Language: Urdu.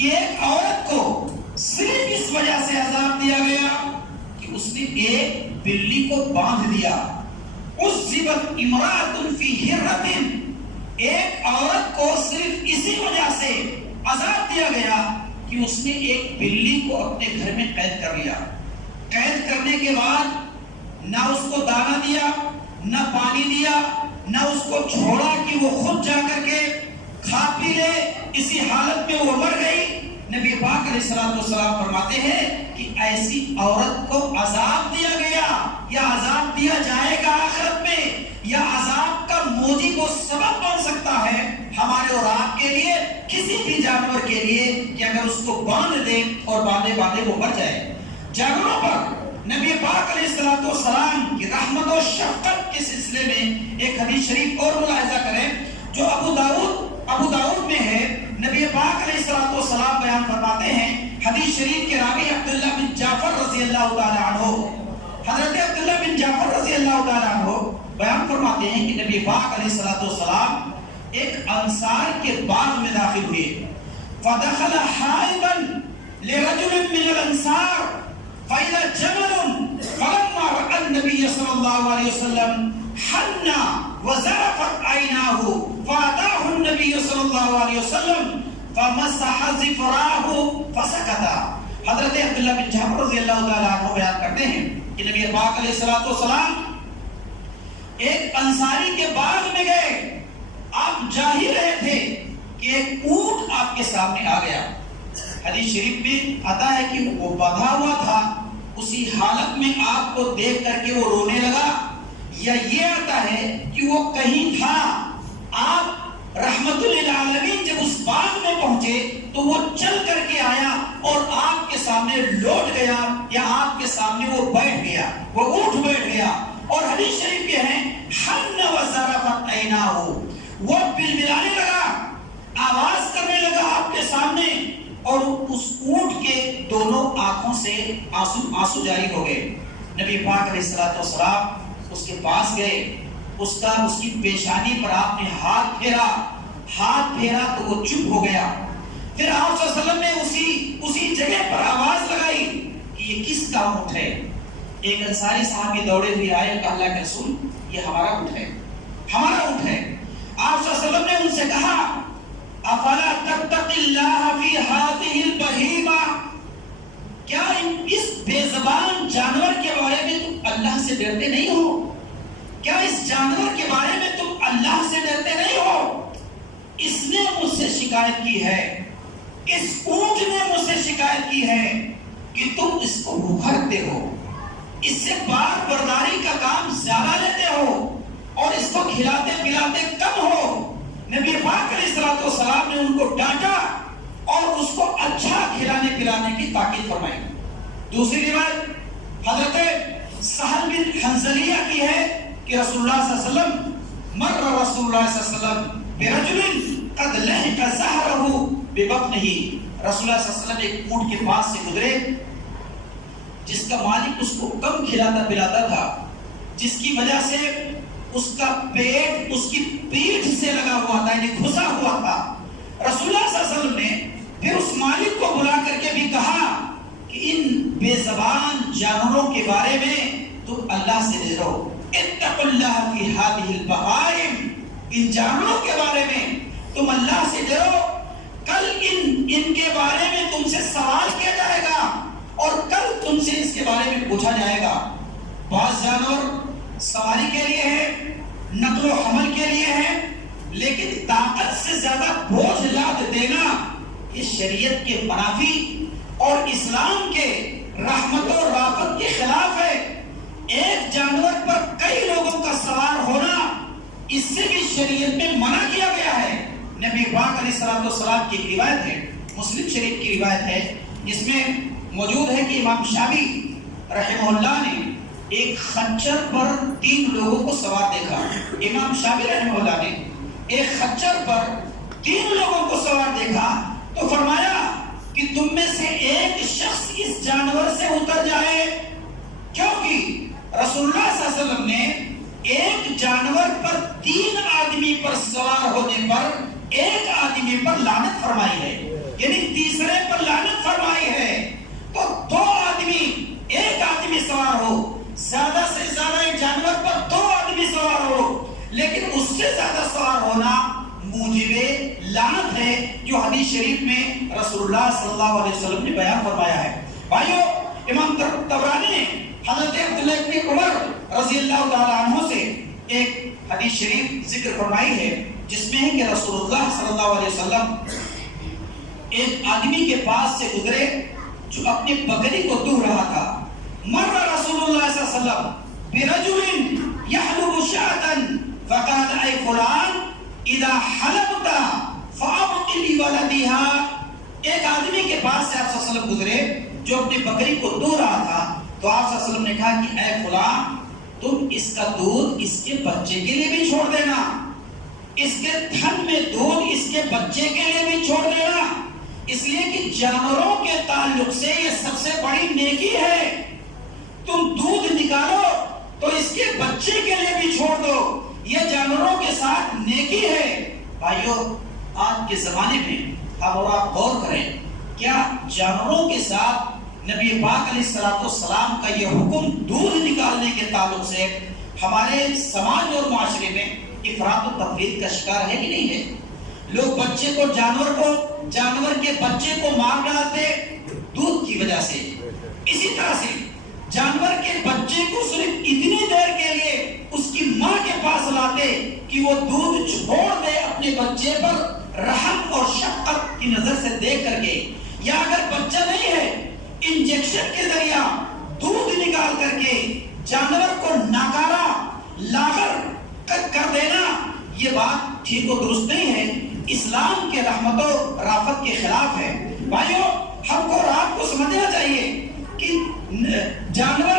کہ ایک عورت کو صرف اس وجہ سے عذاب دیا گیا کہ اس نے ایک بلی کو باندھ دیا. عذبت امرأۃ فی حرۃ، ایک عورت کو صرف اسی وجہ سے عذاب دیا گیا کہ اس نے ایک بلی کو اپنے گھر میں قید کر لیا. قید کرنے کے بعد نہ اس کو دانہ دیا، نہ پانی دیا، نہ اس کو چھوڑا کہ وہ خود جا کر کے کھا پی لے. اسی حالت میں وہ مر گئی. نبی پاک علیہ الصلوۃ والسلام فرماتے ہیں کہ ایسی عورت کو عذاب دیا گیا یا عذاب دیا جائے گا آخرت میں، یا عذاب کا موجب و سبب بن سکتا ہے ہمارے اور آپ کے لیے، کسی بھی جانور کے لیے، کہ اگر اس کو باندھ دے اور باندھے باندھے وہ مر جائے. جانوروں پر نبی پاک علیہ الصلوۃ والسلام کی رحمت و شفقت کے سلسلے میں ایک حدیث شریف اور ملاحظہ کریں جو ابو داؤد میں ہے. نبی پاک علیہ الصلوۃ والسلام بیان فرماتے ہیں، حدیث شریف کے راوی عبداللہ بن جعفر رضی اللہ تعالی عنہ، حضرت عبداللہ بن جعفر رضی اللہ تعالی عنہ بیان فرماتے ہیں کہ نبی پاک علیہ الصلوۃ والسلام ایک انصار کے باغ میں داخل ہوئے. فدخل حائضا لرجل من الانصار فإذا جمل فلما رأى النبي صلى الله عليه وسلم حنى وزرفت عيناه فأتاه النبي صلى الله عليه وسلم فمسح ظفراه فسكت. حضرت عبداللہ بن جعفر رضی اللہ تعالیٰ عنہ بیان کرتے ہیں کہ نبی پاک علیہ الصلوۃ والسلام ایک انصاری کے باغ میں گئے. آپ جا ہی رہے تھے کہ ایک اونٹ آپ کے سامنے آ گیا. حدیث شریف میں آتا ہے کہ وہ بندھا ہوا تھا. اسی حالت میں آپ کو دیکھ کر کے وہ رونے لگا، یا یہ آتا ہے کہ وہ کہیں تھا. آپ رحمت للعالمین جب اس باغ میں پہنچے تو وہ چل کر کے آیا اور آپ کے سامنے لوٹ گیا، یا آپ کے سامنے وہ بیٹھ گیا، وہ اٹھ بیٹھ گیا. اور حدیث شریف کے ہیں حن وزرفت عیناہ، وہ بلبلانے لگا، آواز کرنے لگا آپ کے سامنے، اور اس اونٹ کے دونوں آنکھوں سے آنسو جاری ہو گئے. نبی پاک علیہ الصلوۃ والسلام اس کے پاس گئے، اس کی پیشانی پر آپ نے ہاتھ پھیرا تو وہ چپ ہو گیا. پھر آپ صلی اللہ علیہ وسلم نے اسی جگہ پر آواز لگائی کہ یہ کس کا اونٹ ہے. ایک انصاری صحابی دوڑے ہوئے آئے، کہا اللہ کے رسول یہ ہمارا اونٹ ہے، ہمارا اونٹ ہے. آپ صلی اللہ علیہ وسلم نے ان سے کہا افلا تتقی اللہ فی ہذہ البہیمہ، کیا اس بے زبان جانور کے بارے میں تم اللہ سے ڈرتے نہیں ہو؟ کیا اس جانور کے بارے میں تم اللہ سے ڈرتے نہیں ہو؟ اس نے مجھ سے شکایت کی ہے، اس اونٹ نے مجھ سے شکایت کی ہے کہ تم اس کو بھوکا رکھتے ہو، اس سے بار برداری کا کام زیادہ لیتے ہو اور اس کو کھلاتے پلاتے کم ہو. نبی پاک علیہ الصلوۃ والسلام نے ان کو ڈانٹا اور اس کو اچھا کھلانے پلانے کی تاکید فرمائی. دوسری روایت حضرت سہل بن حنظلیہ کی ہے کہ رسول اللہ صلی اللہ علیہ وسلم مر رسول اللہ صلی اللہ علیہ وسلم برجل قد لحق ظهره ببطنه، رسول اللہ صلی اللہ علیہ وسلم ایک اونٹ کے پاس سے گزرے جس کا مالک اس کو کم کھلاتا پلاتا تھا، جس کی وجہ سے اس کا پیٹ اس کی پیٹھ سے لگا ہوا تھا، یعنی گھسا ہوا تھا. رسول اللہ صلی اللہ علیہ وسلم نے پھر اس مالک کو بلا کر کے بھی کہا کہ ان بے زبان جانوروں کے بارے میں تم اللہ سے ڈرو، اتقوا اللہ فی ہذہ البہائم، ان جانوروں کے بارے میں تم اللہ سے ڈرو. کل ان کے بارے میں تم سے سوال کیا جائے گا اور کل تم سے اس کے بارے میں پوچھا جائے گا. بعض جانور سواری کے لیے ہے، نقل و حمل کے لیے ہے، لیکن طاقت سے زیادہ بوجھ لاد دینا یہ شریعت کے منافی اور اسلام کے رحمت و رافت کے خلاف ہے. ایک جانور پر کئی لوگوں کا سوار ہونا اس سے بھی شریعت میں منع کیا گیا ہے. نبی پاک علیہ الصلوۃ والسلام کی روایت ہے، مسلم شریف کی روایت ہے، جس میں موجود ہے کہ امام شافعی رحمہ اللہ نے ایک خچر پر 3 لوگوں کو سوار دیکھا. امام شافعی رحمہ اللہ نے ایک خچر پر 3 لوگوں کو سوار دیکھا تو فرمایا کہ تم میں سے ایک شخص اس جانور سے اتر جائے، کیونکہ رسول اللہ صلی اللہ علیہ وسلم نے ایک جانور پر 3 آدمی پر سوار ہونے پر ایک آدمی پر لعنت فرمائی ہے. یعنی تیسرے پر لعنت فرمائی ہے، تو دو آدمی، ایک آدمی سوار ہو، زیادہ سے زیادہ ایک جانور پر دو آدمی سوار ہو، لیکن اس سے زیادہ سوار ہونا موجب لعنت ہے، جو حدیث شریف میں رسول اللہ صلی اللہ علیہ وسلم نے بیان فرمایا ہے۔ بھائیو، امام طبرانی نے حضرت عبداللہ ابن عمر رضی اللہ تعالی عنہ سے ایک حدیث شریف ذکر فرمائی ہے، جس میں ہے کہ رسول اللہ صلی اللہ علیہ وسلم ایک آدمی کے پاس سے گزرے جو اپنی بکری کو دو رہا تھا۔ مر رسول اللہ صلی اللہ علیہ وسلم برجل یحلب شاة فقال اے فلان اذا حلبت فابق لولدها۔ ایک آدمی کے پاس سے آپ صلی اللہ علیہ وسلم گزرے جو اپنی بکری کو دو رہا تھا، تو آپ صلی اللہ علیہ وسلم نے کہا کہ اے فلان، تم اس کا دودھ اس کے بچے کے لیے بھی چھوڑ دینا، اس کے تھن میں دودھ اس کے بچے کے لیے بھی چھوڑ دینا، اس لیے کہ جانوروں کے تعلق سے یہ سب سے بڑی نیکی ہے۔ تم دودھ نکالو تو اس کے بچے کے لیے بھی چھوڑ دو، یہ جانوروں کے ساتھ نیکی ہے۔ بھائیو، آج کے زمانے میں ہم اور آپ غور کریں، کیا جانوروں کے ساتھ نبی پاک علیہ السلام کا یہ حکم دودھ نکالنے کے تعلق سے ہمارے سماج اور معاشرے میں افراط و تفریط کا شکار ہے کہ نہیں ہے؟ لوگ بچے کو جانور کے بچے کو مار ڈالتے دودھ کی وجہ سے، اسی طرح سے جانور کے بچے کو صرف اتنی دیر کے لیے اس کی ماں کے پاس لاتے کہ وہ دودھ چھوڑ دے اپنے بچے پر رحم اور شفقت کی نظر سے دیکھ کر کے، یا اگر بچہ نہیں ہے انجیکشن کے ذریعہ دودھ نکال کر کے جانور کو ناکارہ لاغر کر دینا، یہ بات ٹھیک و درست نہیں ہے، اسلام کے رحمت و رافت کے خلاف ہے۔ بھائیو، ہم کو رات کو سمجھنا چاہیے کہ جانور